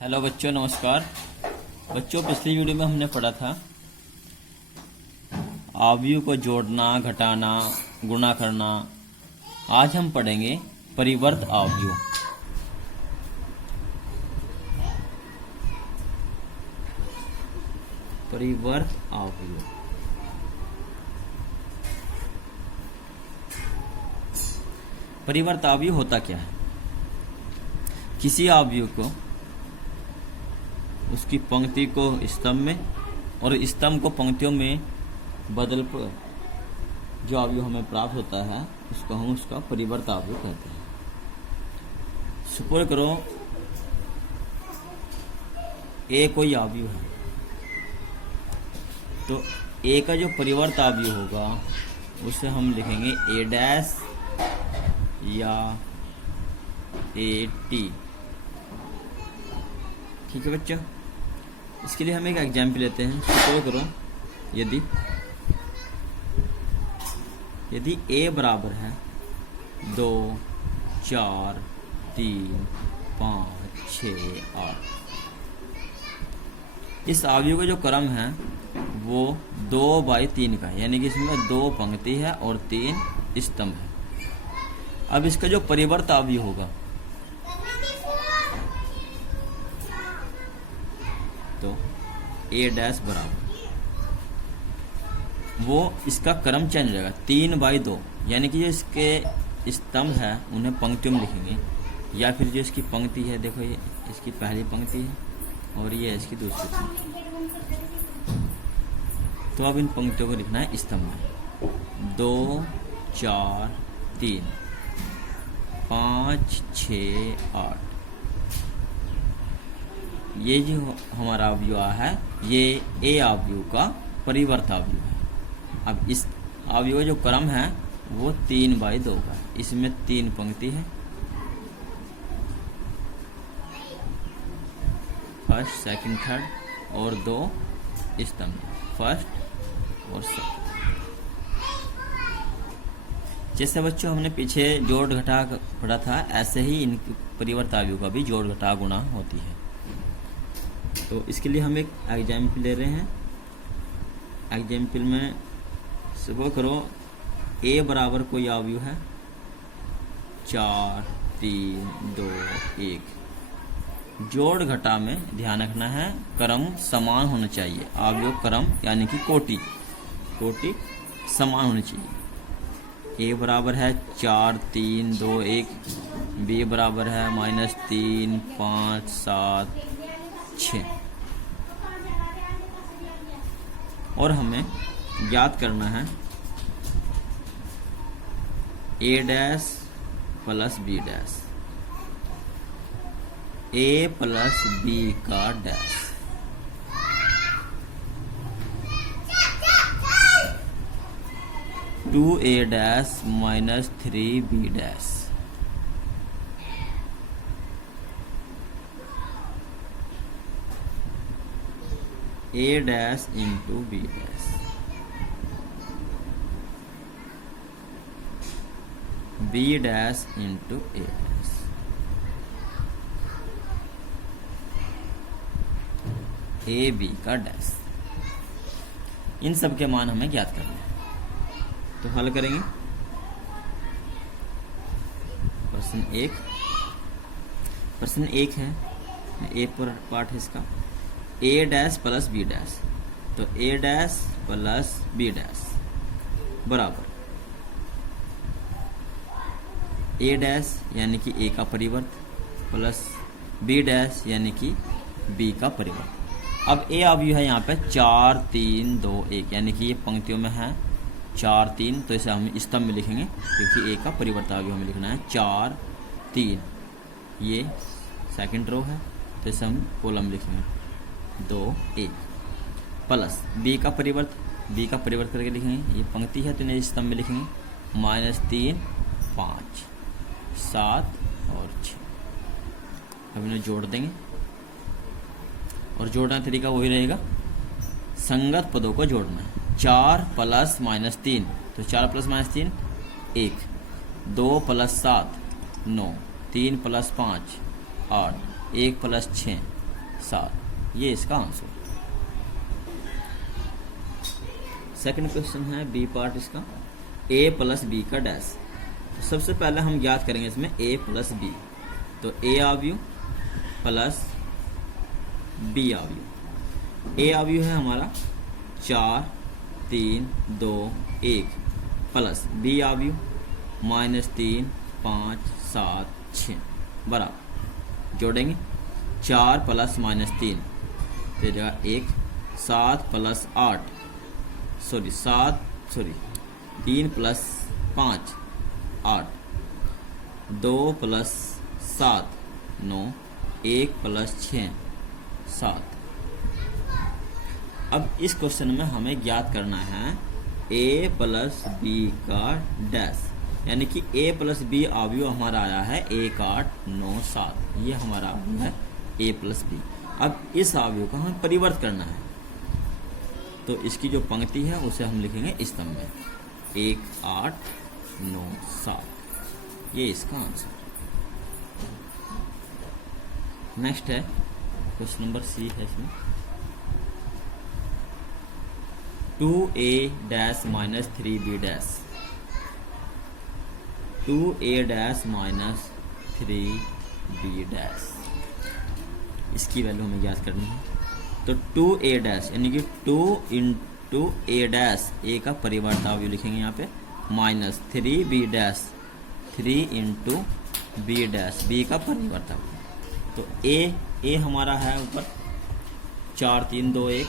Hello बच्चों, नमस्कार। बच्चों, पिछली वीडियो में हमने पढ़ा था अवयव को जोड़ना, घटाना, गुणा करना। आज हम पढ़ेंगे परिवर्त अवयव। परिवर्त अवयव परिवर्त अवयव होता क्या है? किसी अवयव को उसकी पंक्ति को स्तंभ में और स्तंभ को पंक्तियों में बदल कर जो अवयव हमें प्राप्त होता है उसको हम उसका परिवर्त अवयव कहते हैं। सपोज करो ए कोई अवयव है, तो ए का जो परिवर्त अवयव होगा उसे हम लिखेंगे ए डैश या ए टी। ठीक है बच्चों, इसके लिए हम एक एग्जाम्पल लेते हैं। सपोज करो यदि a बराबर है 2, 4, 3, 5, 6, 8, इस अवयव का जो क्रम है वो 2/3 का है, यानी कि इसमें 2 पंक्ति है और 3 स्तंभ है। अब इसका जो परिवर्त अवयव होगा तो ए डैश बराबर वो इसका क्रम चेंज हो जाएगा 3/2, यानी कि जो इसके स्तंभ है उन्हें पंक्तियों में लिखेंगे, या फिर जो इसकी पंक्ति है, देखो ये इसकी पहली पंक्ति है और ये इसकी दूसरी पंक्ति। तो अब इन पंक्तियों को लिखना है स्तंभ में। 2, 4, 3, 5, 6, 8। ये जो हमारा अवयव है ये ए अवयव का परिवर्त अवयव है। अब इस अवयव जो क्रम है वो 3/2 का है, इसमें 3 पंक्ति है, फर्स्ट, सेकंड, थर्ड, और 2 स्तंभ, फर्स्ट और सेकंड। जैसे बच्चों हमने पीछे जोड़ घटा पढ़ा था, ऐसे ही इन परिवर्त अवयव का भी जोड़ घटा गुणा होती है। तो इसके लिए हम एक एग्जाम्पल ले रहे हैं। एग्जाम्पल में सपोज करो ए बराबर कोई अवयव है 4, 3, 2, 1। जोड़ घटा में ध्यान रखना है क्रम समान होना चाहिए। अवयव क्रम यानी कि कोटि समान होनी चाहिए। ए बराबर है 4, 3, 2, 1। बी बराबर है -3, 5, 7, 6। और हमें ज्ञात करना है ए डैश प्लस बी डैश, ए प्लस बी का dash. (2a dash -3b dash) a dash into b dash, b dash into a dash, a b का डैश। इन सब के मान हमें ज्ञात करने हैं, तो हल करेंगे। प्रश्न 1 है, ए पर पार्ट है इसका, ए डैश प्लस बी डैश। तो ए डैश प्लस बी डैश बराबर ए डैश यानी कि ए का परिवर्त प्लस बी डैश यानी कि बी का परिवर्त। अब ए अवयव है यहाँ पे 4, 3, 2, 1, यानी कि ये पंक्तियों में है 4, 3, तो इसे हम स्तंभ में लिखेंगे क्योंकि ए का परिवर्त अवयव हमें लिखना है 4, 3। ये सेकंड रो है तो इसे हम कॉलम लिखेंगे 2, 1 प्लस बी का परिवर्त करके लिखेंगे, ये पंक्ति है तो इन्हें स्तंभ में लिखेंगे -3, 5, 7 और 6। अब इन्हें जोड़ देंगे और जोड़ने का तरीका वही रहेगा, संगत पदों को जोड़ना है। 4 प्लस -3, तो 4 प्लस -3 1, 2 प्लस 7 9, 3 प्लस 5 8, 1 प्लस 6 7। ये इसका आंसर। सेकंड क्वेश्चन है बी पार्ट इसका, ए प्लस बी का डैश। तो सबसे पहले हम ज्ञात करेंगे इसमें ए प्लस बी। तो ए आव्यूह प्लस बी आव्यूह। ए आव्यूह है हमारा 4 3 2 1 प्लस बी आव्यूह -3 5 7 6 बराबर। जोड़ेंगे 4 प्लस -3 तो जगह 1, 7 प्लस 8 3 प्लस 5 8, 2 प्लस 7 9, 1 प्लस 6 7। अब इस क्वेश्चन में हमें ज्ञात करना है a प्लस बी का डैश, यानी कि a प्लस बी आव्यूह हमारा आया है 1 8 9 7। ये हमारा आव्यूह है a प्लस बी। अब इस आव्यूह का हमें परिवर्त करना है, तो इसकी जो पंक्ति है उसे हम लिखेंगे स्तंभ में 1 8 9 7। ये इसका आंसर। नेक्स्ट है क्वेश्चन नंबर सी है इसमें 2a dash minus 3b dash. 2a dash minus 3b dash, इसकी वैल्यू हमें ज्ञात करनी है। तो 2a डैश यानी कि 2 इंटू a डैश, a का परिवर्त आव्यूह लिखेंगे यहाँ पे, minus 3b dash 3 into b dash, b का परिवर्त आव्यूह। तो a हमारा है ऊपर 4 3 2 1,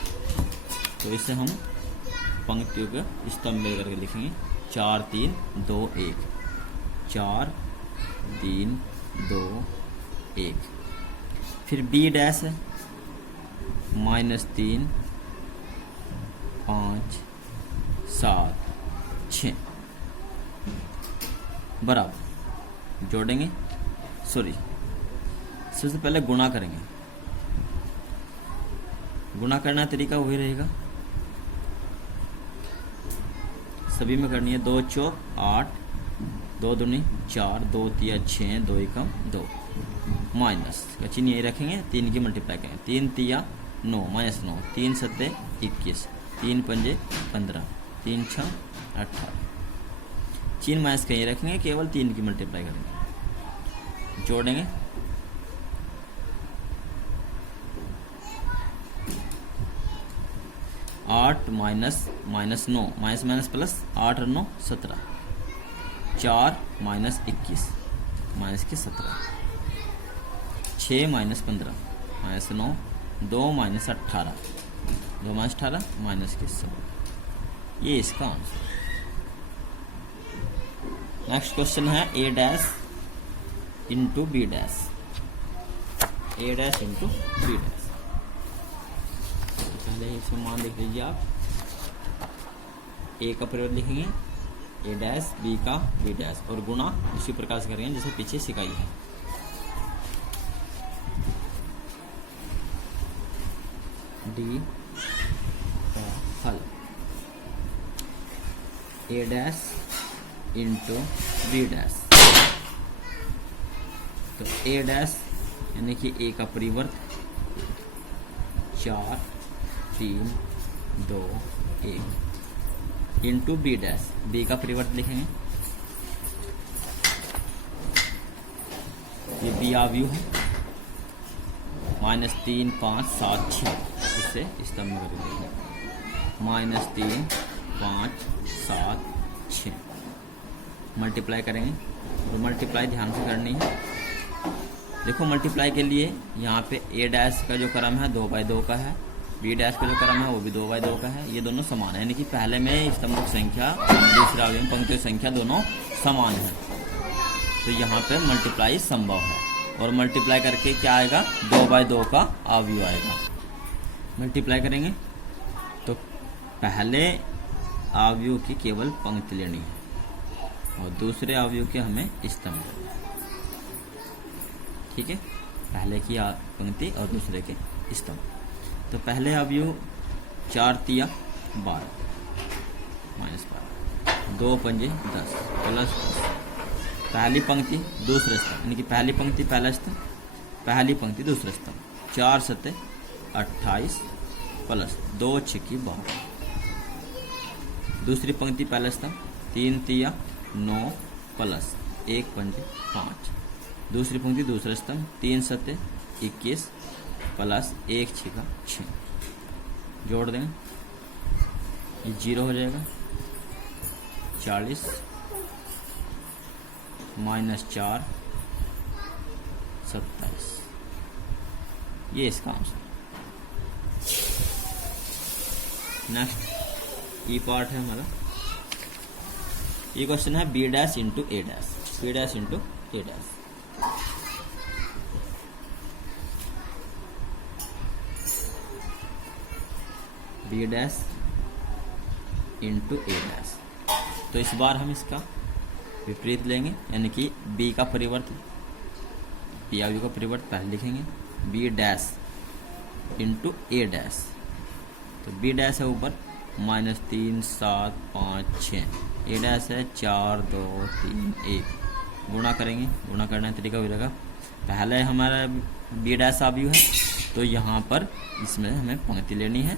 तो इसे हम पंक्तियों के स्तंभ में करके लिखेंगे 4 3 2 1 4 3 2 1। फिर b डैश है -3 5 7 6 बराबर। जोड़ेंगे सबसे पहले गुणा करेंगे। गुणा करना तरीका वही रहेगा, सभी में करनी है। 2 चौक 8, 2 दूनी 4, 2 तिया 6, 2 एकम 2, माइनस का चिन्ह यही रखेंगे, 3 की मल्टीप्लाई करेंगे। 3 तिया 9 -9, 3 सत्ते 21, 3 पंजे 15, 3 6 18। चिन्ह माइनस का यही रखेंगे, केवल 3 की मल्टीप्लाई करेंगे। जोड़ेंगे 8 माइनस -9 माइनस प्लस 8 और 9 17, 4 माइनस 21 माइनस के 17, 6 minus 15 minus 9, 2 minus 18, 2 minus 18 minus के 16। ये इसका आंसर। नेक्स्ट क्वेश्चन है a dash into B dash. a dash into B dash, पहले इसमें मान लिख लीजिए आप। a का परिवर्त लिखेंगे a डैश, b का b डैश, और गुणा उसी प्रकार से करेंगे जैसे पीछे सिखाई है। डी का हल a dash into B dash. तो a डैश यानी कि a का परिवर्त 4 3 2 1 इंटू बी डैश, बी का परिवर्त लिखेंगे। ये बी आव्यूह है -3 5 7 6, इससे स्तंभ में करके लिखेंगे -3 5 7 6। मल्टीप्लाई करेंगे, तो मल्टीप्लाई ध्यान से करनी है। देखो मल्टीप्लाई के लिए यहाँ पे a डैश का जो क्रम है 2/2 का है, बी डैश का जो क्रम है वो भी 2/2 का है। ये दोनों समान है, यानी कि पहले में स्तंभों की संख्या, दूसरे आव्यूह में पंक्तियों की संख्या दोनों समान है। तो यहाँ पे मल्टीप्लाई संभव है, और मल्टीप्लाई करके क्या आएगा, 2/2 का आव्यूह आएगा। मल्टीप्लाई करेंगे तो पहले आव्यूह की केवल पंक्ति लेनी है, और दूसरे आव्यूह के हमें स्तंभ। ठीक है, पहले की पंक्ति और दूसरे के स्तंभ। तो पहले आव्यूह 4 तिया 12 -12, 2 पंजे 10 प्लस 10। पहली पंक्ति दूसरे स्तंभ, यानी कि पहली पंक्ति पहला स्तंभ, पहली पंक्ति दूसरा स्तंभ, 4 सत्ते 28 प्लस 2 6 12। दूसरी पंक्ति पहला स्तंभ 3 तिया 9 प्लस 1 पंजे 5। दूसरी पंक्ति दूसरा स्तंभ 3 सत्ते 21 प्लस 1 6 6। जोड़ देंगे, ये 0 हो जाएगा। 40 माइनस 4 27। ये इसका आंसर। नेक्स्ट ई पार्ट है हमारा। ये क्वेश्चन है बी डैश इंटू ए डैश, बी डैश इंटू ए डैश। बी डैश इंटू ए डैश। तो इस बार हम इसका विपरीत लेंगे, यानी कि बी का परिवर्त, बी आयु का परिवर्त पहले लिखेंगे, बी डैश इंटू ए डैश। तो बी डैश है ऊपर -3 7 5 6, ए डैश है 4 2 3 1। गुणा करेंगे, गुणा करने का तरीका हो जाएगा, पहले हमारा बी डैश आयु है तो यहाँ पर इसमें हमें पंक्ति लेनी है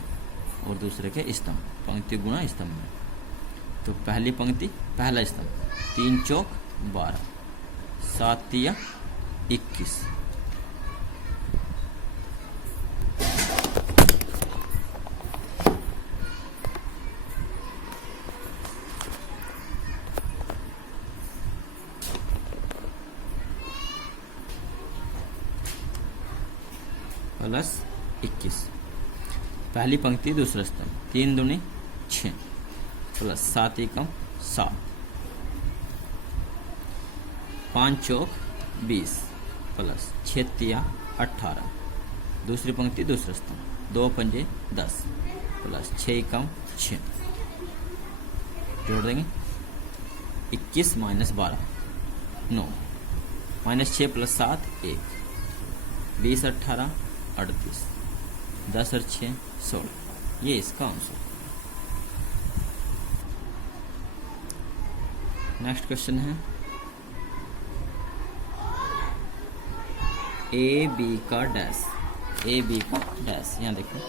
और दूसरे के स्तंभ, पंक्ति गुणा स्तंभ में। तो पहली पंक्ति पहला स्तंभ 3 चौक 12 7 तिया 21। प्लस 21। पहली पंक्ति दूसरा स्तंभ 3 दूनी 6 प्लस 7 एकम 7। 5 चौक 20 प्लस 6 तिया 18। दूसरी पंक्ति दूसरा स्तंभ 2 पंजे 10 प्लस 6 एकम 6। जोड़ देंगे, 21 माइनस 12 9 माइनस 6 प्लस 7 1। 20 18 38 10 और 6 16। ये इसका आंसर। नेक्स्ट क्वेश्चन है ए बी का डैश, ए बी का डैश। यहाँ देखो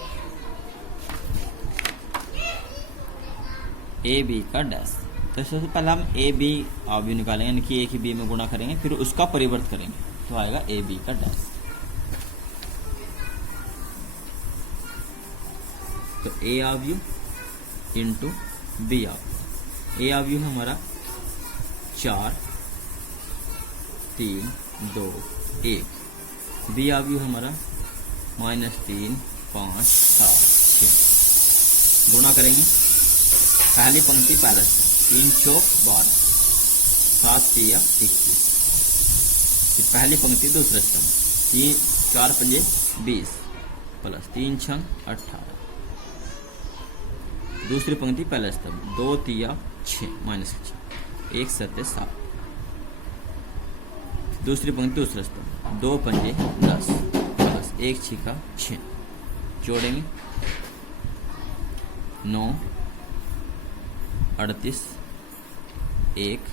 ए बी का डैश। तो सबसे पहले हम ए बी आयु निकालेंगे, यानी कि ए की बी में गुणा करेंगे, फिर उसका परिवर्त करेंगे, तो आएगा ए बी का डैश। तो ए आयु इंटू बी आयु। ए आयु है हमारा 4 3 2 1। बी आयु है हमारा -3 5 7 6। गुणा करेंगे, पहली पंक्ति पहला स्तंभ 3 चौक 12 7 तिया 21। फिर पहली पंक्ति दूसरा स्तंभ 3 4 पंजे 20 प्लस 3 6 18। दूसरी पंक्ति पहला स्तंभ 2 तिया 6 माइनस 6 1 7 7। दूसरी पंक्ति दूसरा स्तंभ 2 पंजे 10 प्लस 1 6 6। जोड़ेंगे, 9 38 1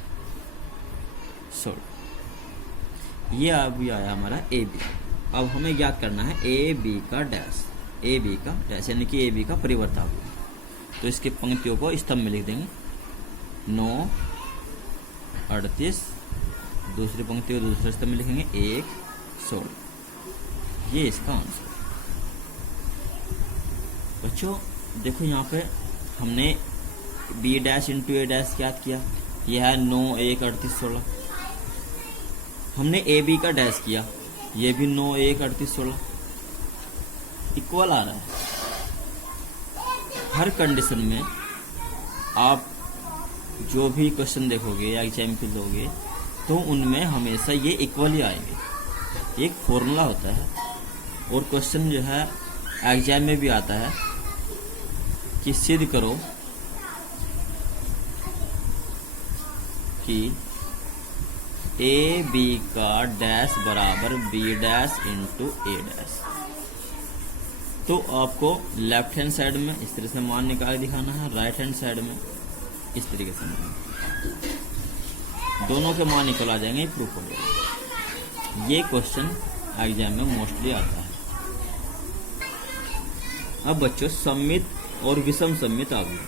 16। ये अभी आया हमारा ए बी। अब हमें ज्ञात करना है ए बी का डैश, ए बी का डैश यानी कि ए बी का परिवर्त आयु। तो इसके पंक्तियों को स्तंभ में लिख देंगे, 9 38। दूसरी पंक्ति को दूसरे स्तंभ में लिखेंगे 1 16। ये इसका आंसर। बच्चों देखो यहाँ पे हमने बी डैश इंटू ए डैश ज्ञात किया, यह है 9 1 38 16। हमने ए बी का डैश किया, ये भी 9 1 38 16 इक्वल आ रहा है। हर कंडीशन में आप जो भी क्वेश्चन देखोगे या एग्जाम्पल दोगे तो उनमें हमेशा ये इक्वल ही आएंगे। एक फॉर्मूला होता है और क्वेश्चन जो है एग्जाम में भी आता है कि सिद्ध करो कि ए बी का डैश बराबर बी डैश इंटू ए डैश। तो आपको लेफ्ट हैंड साइड में इस तरह से मान निकाल दिखाना है, राइट हैंड साइड में इस तरीके से मान, दोनों के मान निकल आ जाएंगे, प्रूफ हो जाएगा। ये क्वेश्चन एग्जाम में मोस्टली आता है। अब बच्चों सममित और विषम सममित अवयव।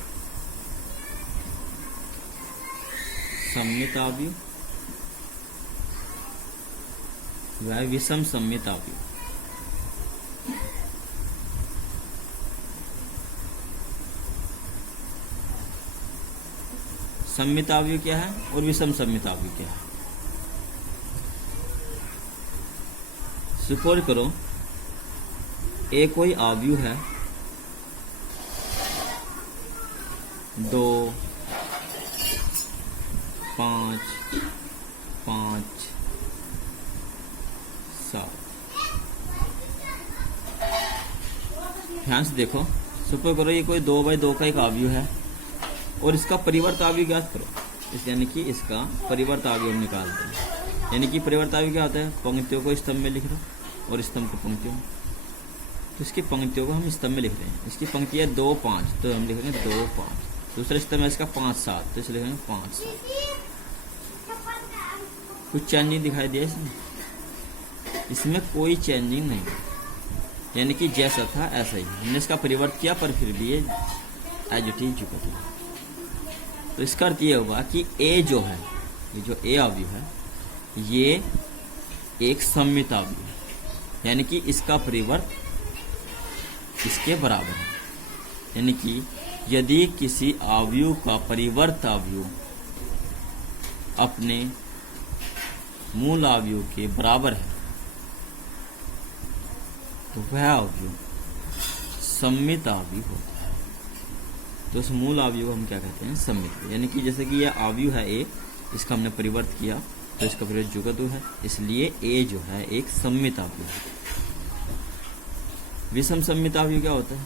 सममित अवयव व विषम सममित अवयव। सममित अवयव क्या है और विषम सममित अवयव क्या है? सपोज करो ए कोई अवयव है 2, 5, 5, 7। ध्यान से देखो, सपोज करो ये कोई 2/2 का एक अवयव है और इसका परिवर्त अवयव ज्ञात करो। यानी कि इसका परिवर्त अवयव निकालते हैं। यानी कि परिवर्त अवयव क्या होता है? पंक्तियों को स्तंभ में लिख लो और स्तंभ को पंक्तियों में। तो इसकी पंक्तियों को हम स्तंभ में लिख रहे हैं। इसकी पंक्ति है 2, 5, तो हम लिखेंगे 2, 5। दूसरे स्तंभ है इसका 5, 7, तो इसे लिखेंगे 5, 7। कुछ चेंजिंग दिखाई दिया इसमें? इसमें कोई चेंजिंग नहीं है, यानी कि जैसा था ऐसा ही। हमने इसका परिवर्तन किया पर फिर भी ये एज इट इज चुका था। तो इसका अर्थ ये होगा कि ए जो है, ये जो ए अवयव है, ये एक सममित अवयव है, यानी कि इसका परिवर्त इसके बराबर है। यानी कि यदि किसी अवयव का परिवर्त अवयव अपने मूल अवयव के बराबर है तो वह अवयव सममित अवयव होता है। तो उस मूल अवयव हम क्या कहते हैं? सममित। यानी कि जैसे कि यह अवयव है ए, इसका हमने परिवर्त किया तो इसका परिवर्त जुगतु है, इसलिए ए जो है एक सममित अवयव है। विषम सममित अवयव क्या होता है?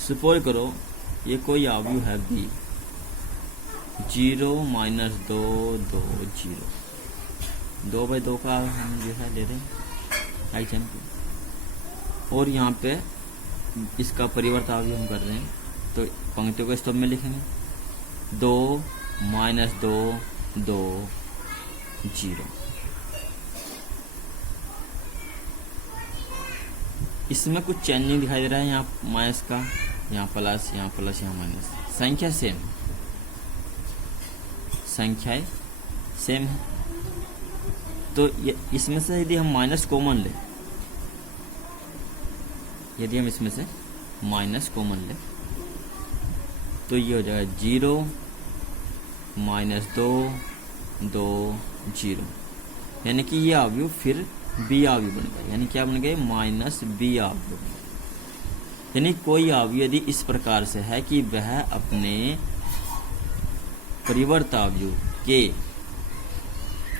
सपोज करो ये कोई अवयव है बी 0, -2, 2, 0। 2/2 का हम जो है ले रहे हैं एग्जाम्पल, और यहाँ पे इसका परिवर्त अवयव हम कर रहे हैं। तो पंक्तियों को स्तंभ में लिखेंगे 2, -2, 2, 0। इसमें कुछ चेंजिंग दिखाई दे रहा है। यहाँ माइनस का, यहाँ प्लस, यहाँ प्लस, यहाँ माइनस। संख्या सेम, संख्याएं सेम है। तो इसमें से यदि हम माइनस कॉमन ले, यदि हम इसमें से माइनस कॉमन ले तो ये हो जाएगा 0, -2, 2, 0। यानी कि ये अवयव फिर बी अवयव बन गया। यानी क्या बन गए? -b अवयव। यानी कोई अवयव यदि इस प्रकार से है कि वह अपने परिवर्त अवयव के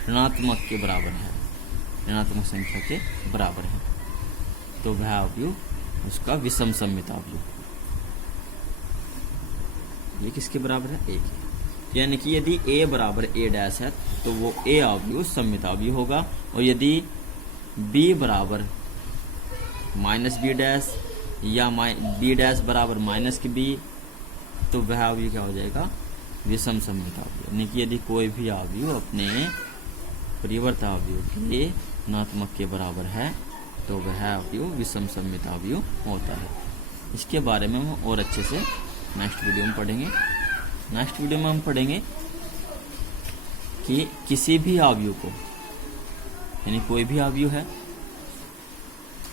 ऋणात्मक के बराबर है, ऋणात्मक संख्या के बराबर है, तो वह अवयव उसका विषम सममित अवयव। ये किसके बराबर है? ए के। यानी कि यदि a बराबर a' है तो वो a अवयव सममित अवयव होगा, और यदि b बराबर -b' या b' बराबर -b, तो वह अवयव क्या हो जाएगा? विषम सममित अवयव। यानी कि यदि कोई भी अवयव अपने परिवर्त अवयव के ऋणात्मक के बराबर है तो वह अवयव विषम सममित अवयव होता है। इसके बारे में हम और अच्छे से नेक्स्ट वीडियो में पढ़ेंगे। नेक्स्ट वीडियो में हम पढ़ेंगे कि किसी भी अवयव को, यानी कोई भी अवयव है,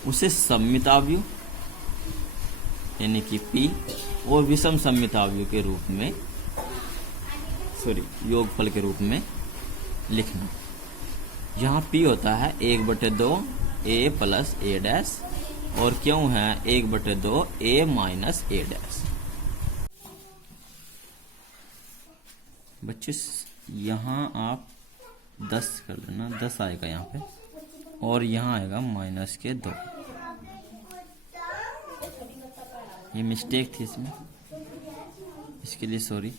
उसे सममित अवयव यानी कि P और विषम सममित अवयव के रूप में, योगफल के रूप में लिखना। जहाँ P होता है 1/2 a + a' और क्यों है 1/2 a - a'। बच्चे यहाँ आप 10 कर लेना, 10 आएगा यहाँ पे, और यहाँ आएगा -2। ये मिस्टेक थी इसमें, इसके लिए सॉरी।